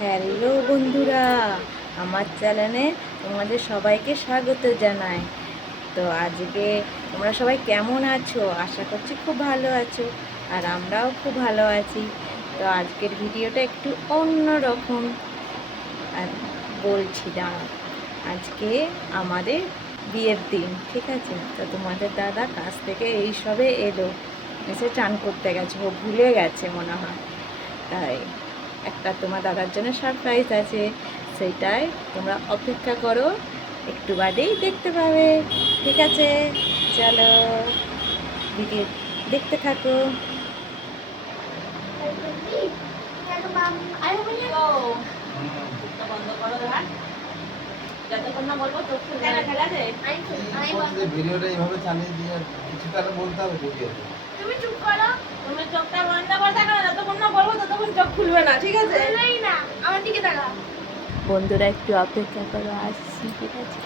Hello বন্ধুরা, আমার চ্যানেলে তোমাদের সবাইকে স্বাগত জানাই। তো আজকে তোমরা সবাই কেমন আছো? আশা করছি খুব ভালো আছো, আর আমরাও খুব ভালো আছি। তো আজকের ভিডিওটা একটু অন্য রকম আর বলছি, দাঁড়াও। আজকে আমাদের বিয়ের দিন, ঠিক আছে? তো তোমাদের দাদা কাছ থেকে এই সবে এলো, এসে চান করতে গেছে, ও ভুলে গেছে মনে হয়। তাই একটা তোমার দাদার জন্য সারপ্রাইজ আছে, সেটাই তোমরা অপেক্ষা করো, একটু বাদেই দেখতে পাবে। ঠিক আছে, চলো ভিডিও দেখতে থাকো। ভিডিওটা এইভাবে চালিয়ে দিয়ে কিছু তাহলে বলতে হবে ভিডিওতে। তুমি চুপ করো, তুমি চোখটা বন্ধ করে থাকো না, যতক্ষণ না বলবো ততক্ষণ চোখ খুলবে না, ঠিক আছে? খুলবেই না, আমার দিকে তাকাও। বন্ধুরা একটু অপেক্ষা করো, আসছি, ঠিক আছে?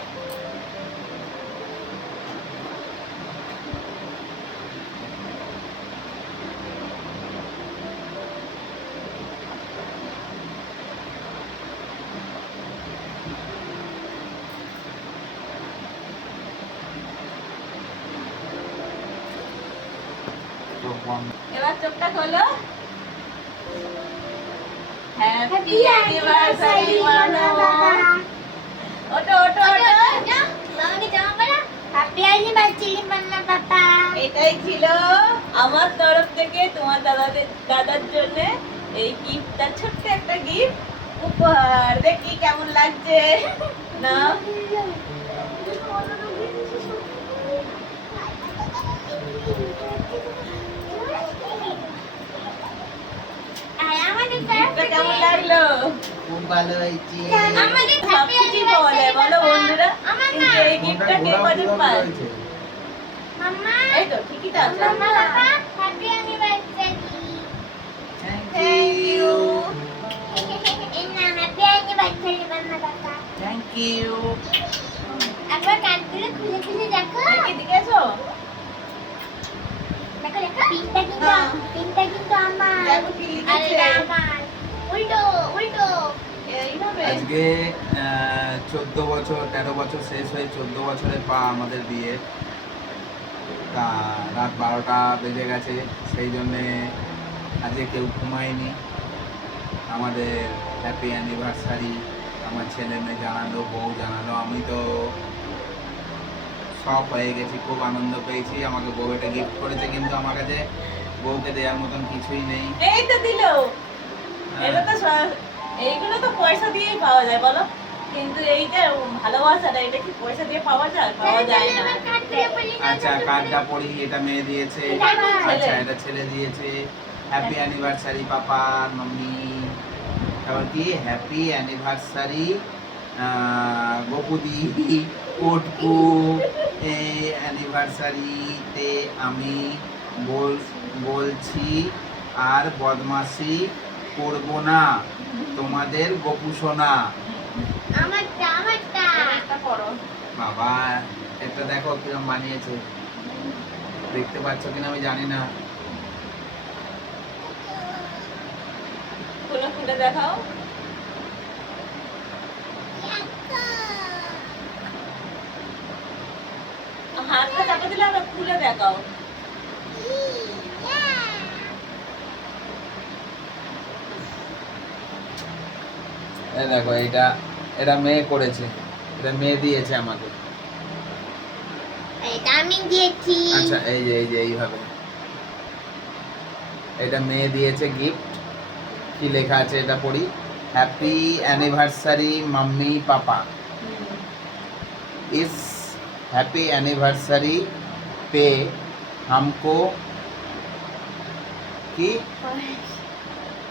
এবার চোখটা খোলো। হ্যাপি অ্যানিভার্সারি মানো। ওঠো ওঠো ওঠো। আমাকে জামা পরা হ্যাপি অ্যানিভার্সারি মান্না পাপা। এটাই ছিল আমার তরফ থেকে তোমার দাদার জন্য এই গিফটটা, ছোট্ট একটা গিফট উপহার। দেখি কেমন লাগছে না। আর আমাদের গিফটটা কেমন লাগলো? খুব ভালো হয়েছে। আমাদের সবকিছু পাওয়া যায় বলো বন্ধুরা, কিন্তু এই গিফটটা কে কজন পায়? মাম্মা এই তো ঠিকই তো আছে। Mamma papa happy anniversary. Thank you. এই না happy anniversary mamma papa. Thank you. একবার কানগুলো খুলে খুলে দেখো। এদিকে এসো। দেখো দেখো হ্যাঁ। পিনটা কিন্তু আমার। দেখো কি আর লিখেছে। এটা আমার। উল্টো উল্টো। এইভাবে আজকে 14 বছর 13 বছর শেষ হয়ে 14 বছরের পা আমাদের বিয়ে। তা রাত 12টা বেজে গেছে, সেই জন্যে আজকে কেউ ঘুমায়নি। আমাদের হ্যাপি অ্যানিভার্সারি আমার ছেলে মেয়ে জানালো, বউ জানালো, আমি তো শক হয়ে গেছি, খুব আনন্দ পেয়েছি। আমাকে বউ একটা গিফট করেছে, কিন্তু আমার কাছে বউকে দেওয়ার মতন কিছুই নেই। এই তো দিলো। এটা তো এইগুলো তো পয়সা দিয়েই পাওয়া যায় বলো, কিন্তু এইটা ভালোবাসাটা, এটা কি পয়সা দিয়ে পাওয়া যায়? পাওয়া যায় না। আচ্ছা, কার্ডটা পড়ি। এটা মেয়ে দিয়েছে, আচ্ছা এটা ছেলে দিয়েছে। হ্যাপি অ্যানিভার্সারি পাপা মাম্মি। তারপর কি হ্যাপি অ্যানিভার্সারি গোপুদি কোটকু। এই অ্যানিভার্সারিতে আমি বলছি আর বদমাশি করব না, তোমাদের গপু সোনা। আমারটা একটা পড়ো। বাবা, একটা দেখো কিরম বানিয়েছে, দেখতে পাচ্ছ কিনা আমি জানি না। খুলে খুলে দেখাও। হাতটা চাপা দিলে আমরা খুলে দেখাও। এই দেখো, এটা মেয়ে করেছে, এটা মেয়ে দিয়েছে আমাকে। এটা আমি দিয়েছি। আচ্ছা, এই যে এইভাবে এটা মেয়ে দিয়েছে গিফট। কি লেখা আছে এটা পড়ি। হ্যাপি অ্যানিভার্সারি মাম্মি পাপা। इस हैप्पी एनिवर्सरी पे हमको की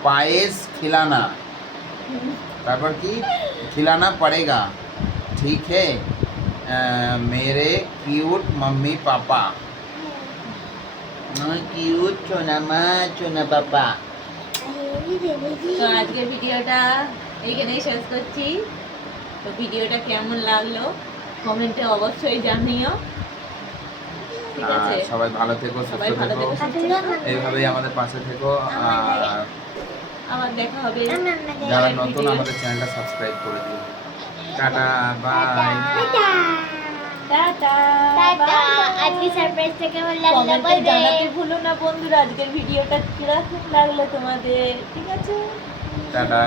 पायस खिलाना, तारपर की खिलाना पड़ेगा, ठीक है मेरे क्यूट मम्मी पापा। क्यूट चोना माँ चोना पापा। তো আজকে ভিডিওটা এইখানেই শেষ করছি। তো ভিডিওটা কেমন লাগলো কমেন্টে অবশ্যই জানিও, ঠিক আছে? সবাই ভালো থেকো, সুস্থ সবাই ভালো থেকো, থেকো, সুস্থ থেকো। এইভাবেই আমাদের পাশে থেকো। আর আবার দেখা হবে যারা নতুন আমাদের চ্যানেলটা সাবস্ক্রাইব করে দিও। Tata bye. Tata tata. আজকে সারপ্রাইজটা কেমন লাগলো কমেন্টে বলবে। জানাতে ভুলো না বন্ধুরা আজকের ভিডিওটা কিরকম লাগলো তোমাদের, ঠিক আছে? টাটা।